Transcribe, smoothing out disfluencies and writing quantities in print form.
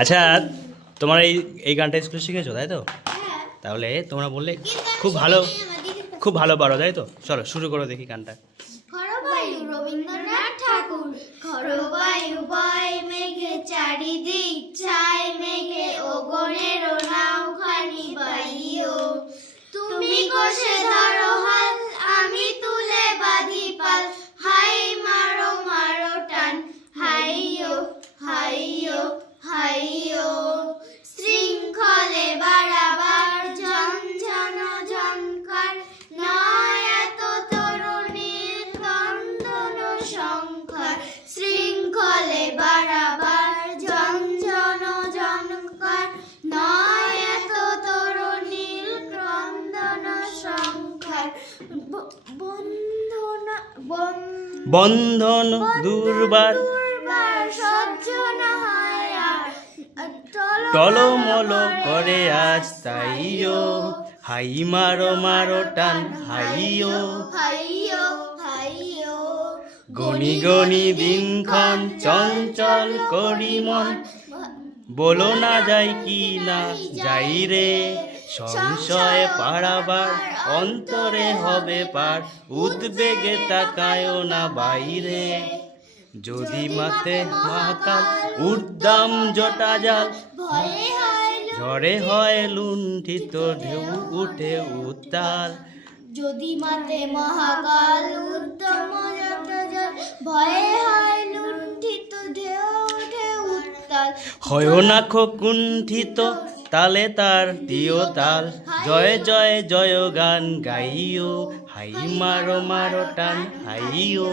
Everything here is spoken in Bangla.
আচ্ছা, তোমার এই গানটা স্কুলে শিখেছো তাই তো? তাহলে তোমরা বললে খুব ভালো পারো তাই তো? চলো শুরু করো দেখি গানটা। ঘরবায়ু রবীন্দ্রনাথ ঠাকুর, ঘরবায়ু বয় মেঘে চারিদিক ছায়, মেঘে ওগনের নাওখানি বাইও, তুমি কষে ধরো হাল, আমি তুলে বাঁধি পাল, হাই মারো মারো টান, হাইও হাইও হাইও, শৃঙ্খলে বাড়াবার ঝনঝন ঝনকার, নয় এত তরুণীর ক্রন্দন সংখ্যার, শৃঙ্খলে বাড়াবার ঝনঝন ঝনকার, নয় এত তরুণীর ক্রন্দন সংখ্যার, বন্ধন দুর্বার সহ্য না হয় আর, টলমল করে আজ তাইও, হাই মারো মারো টান হাইও, হাইও হাইও, গনি গনি দিনক্ষণ চঞ্চল করি মন, বলো না যাই কি না যাই রে, সংশয় পাড়াবার অন্তরে হবে পার, উদ্বেগে তাকায়ও না বাইরে, যদি মাতে মহাকাল উদ্দাম জটা জাল, ভয়ে হয় ঝড়ে হয় লুণ্ঠিত ঢেউ উঠে উত্তাল, যদি মাতে মহাকাল উদ্যম জল, ভয়ে হয় লুণ্ঠিত ঢেউ উঠে উত্তাল, হয় না কুণ্ঠিত তালে তার দিও তাল, জয় জয় জয় গান গাইও, হাই মারো মারো টান হাইও।